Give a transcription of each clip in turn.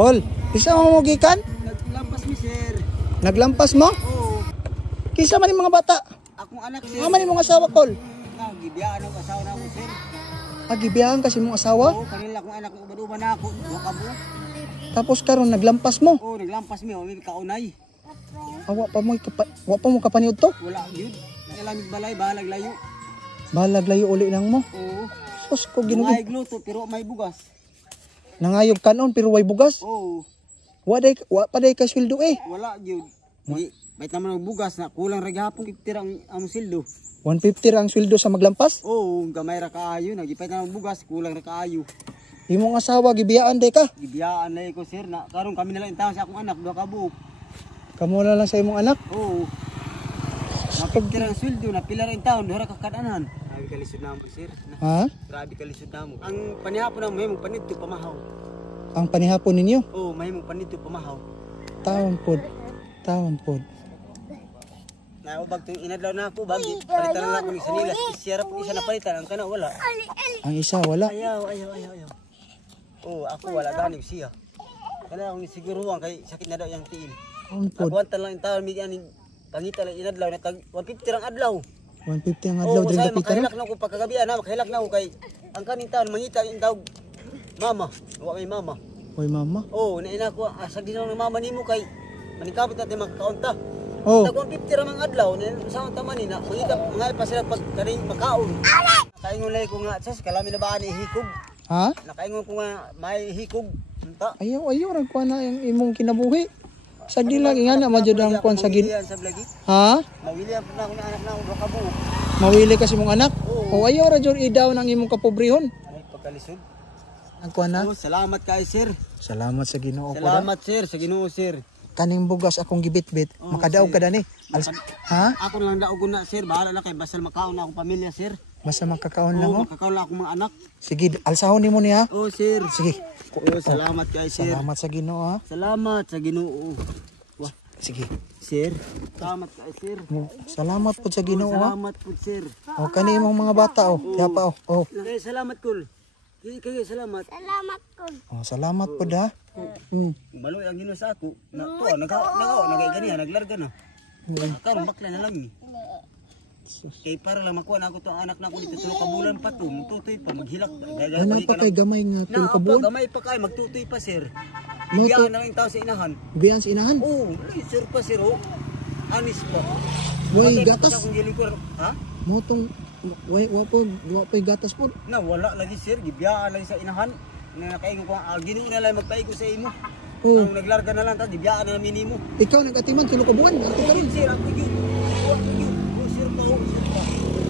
Kol, isa mo gikan? Naglampas mi sir. Naglampas mo? Oo. Kisa man yung mga bata? Akong anak sir. Nga man yung mga asawa, Kol? Gibiyaan ang asawa na ako sir. Gibiyahan kasi mong asawa? Oo, kanila akong anak uban-uban na ako. Wakabo. Tapos karon naglampas mo? Oo, naglampas mi. May kaunay. Wa pa mo kapaniod to? Wala yun. Nailamig balay, bahalag layo. Balag layo uli lang mo. Oo. Sus ko Ginoo. May gluto pero may bugas. Nangayog kanon pero way bugas. Oo. Wa pa day ka sweldo eh. Wala yun. Bait naman ang bugas na kulang ra gihapon itirang ang sildo. 150 ra ang sweldo sa maglampas? Oo, gamay ra kaayo. Nagipay na ng bugas, kulang ra kaayo. Imong asawa gibiyaan day ka? Gibiyaan na ko sir na karon kami na lang taon sa akong anak, duha ka buok. Kamo na lang sa imong anak? Oo. Napagkira ang sweldo na pila ra in taon, duha ra ka kadanan. Grabe ka lisod namo sir. Ha? Grabe ka lisod namo. Ang panihapon namo mahimong panidto pamahaw. Ang panihapon ninyo? Oo, mahimong panidto pamahaw. Taon pod. Taon pod. Na ubag tong inadlaw na ako bagi. Palitan na ako ni sanilas. Isiyara po isa na palitan ang kana wala. Ang isa wala. Ayaw. Oo, ako wala ganig siya. Kana akong nisiguruhan kay sakit na daw yang tiil. Taon pod. Agwanta lang in taon mi ani pangita lang inadlaw na tag 150 rang adlaw. 150 ang adlaw diri sa kapita. makahilak na ko pagkagabi na makahilak na ko kay ang kaning taon mangita in tawag mama. Wa may mama. Hoy mama. Oo, naina ko sa ginaw ng mama nimo kay manikapit natin magkaunta. Oh. Tag 150 ra mang adlaw ni sa tama ni na mangita mga pa sila pag kaning makaon. Nakaingon lay ko nga sus kalami na ba ani hikog. Ha? Nakaingon ko nga may hikog. Unta. Ayaw ra kuan na yung imong kinabuhi. Sa dilang ingana majud ang kuan sa gin. Ha? Mawili na ako na anak na ako ka buok. Mawili kasi mong anak. Oo. O ayaw ra jud idaw nang imong kapobrehon. Ay pagkalisod. Ang kuan na. Oh, salamat kay sir. Salamat sa Ginoo ko. Salamat sir sa Ginoo sir. Kaning bugas akong gibit-bit. Oh, Makadaog ka dani. Ha? Ako lang daog na sir, bahala na kay basta makaon na akong pamilya sir. Basta makakaon lang Oo, oh. makakaon lang akong mga anak. Sige, alsahon nimo ni ha. Oh sir. Sige. Oh, salamat kay sir. Salamat sa Ginoo ha. Salamat sa Ginoo. Wah, Sige. sir. Salamat kay sir. Salamat po sa Ginoo ha. Salamat po sir. O kani imong mga bata oh. Yapa oh. Oh. Okay, salamat kul. Kaya salamat. Oh, salamat po da. Maloy ang Ginoo sa ako. Na to, nagay ganiya, naglarga na. Karon bakla na lang ni. Kay para lang makuha na ako tong anak na ako dito 3 ka bulan pa to, magtutoy pa maghilak. Ano pa kay gamay nga tul ka buwan? Gamay pa kay magtutoy pa sir. Bigyan na lang tao sa inahan. Biyan sa inahan? Oh, sir pa sir oh. Anis pa. Way gatas. Ha? Motong wa pa gatas po. Na wala lagi sir, gibiyaan lang sa inahan. Na nakaingon ko Ginoo na lang magpaigo sa imo. Oh. Ang naglarga na lang ta, gibiyaan na namin nimo. Ikaw nagatiman tulo ka buwan, ato karon. Sir, ako yun. Oh, sir pa, oh, sir pa.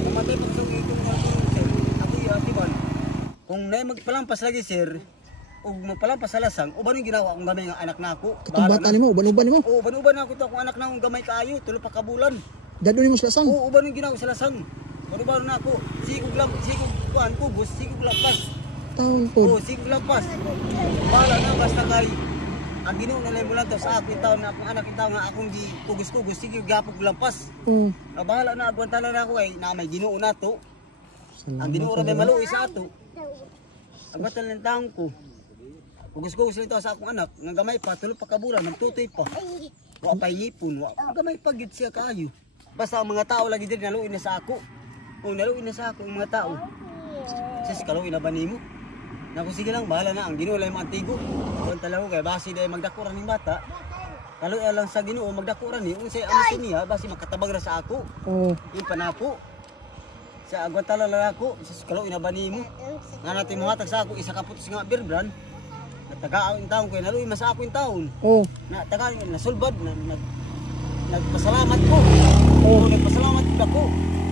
Namatay pa sa itong sir. Ako yun, atiban. Kung na magpalampas lagi sir, o magpalampas sa lasang, uban yung ginawa akong gamay ng anak na ako. Katong bata nimo, uban-uban nimo. Oo, uban-uban na ako to, akong anak na akong gamay kaayo, 3 pa ka bulan. Dado nimo sa lasang. Oo, uban yung ginawa sa lasang. Uban na ako, sigog kuhan, kubos, sigog lampas. Taon po. Oo, sigog lampas. Bahala na, basta kay ang Ginoo na lang mo lang to sa akin taon na akong anak itaw nga akong di kugos-kugos sige gapog lampas. Oh. Bahala na agwanta lang ako kay na may Ginoo na to. Ang Ginoo ra may maluoy sa ato. Agwanta lang taong ko. Kugos-kugos lang to sa akong anak nga gamay pa 3 pa ka bulan magtutoy pa. Wa pa hipon, wa gamay pa gid siya kaayo. Basta ang mga tao lagi diri naluoy na sa ako. O naluoy na sa ako ang mga tao. Sis kaluoy na ba nimo? Naku sige lang, bahala na, ang Ginoo lang yung antigo. Kung talaga kay basi dahil magdakuran ng bata, kaloy lang sa Ginoo magdakuran ni, unsay amo niya, basi makatabag ra sa ako. Oh. Yung panako. Sa agwanta lang ako, sa kaloy na ba nimo? Nga natin muhatag sa ako, isa ka putos nga berbran. Natagaan yung taon ko, naluoy mas ako yung taon. Oh. Natagaan, nasulbad, nagpasalamat ko. Oh, nagpasalamat ako.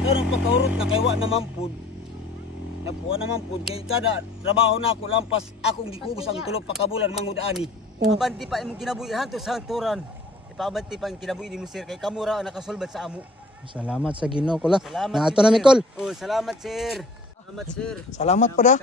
Pero pagkaurot na kaywa naman po. Napuha naman po kay kada trabaho na ako lampas akong gikugos ang 3 pa ka bulan mangud ani. Abanti pa imong kinabuhi hantos sa turan. Ipabanti pa ang kinabuhi nimo sir kay kamura nakasulbad sa amo. Salamat sa Ginoo ko la. Salamat. Na ato na Mikol. Oh, salamat sir. Salamat sir. Salamat po da.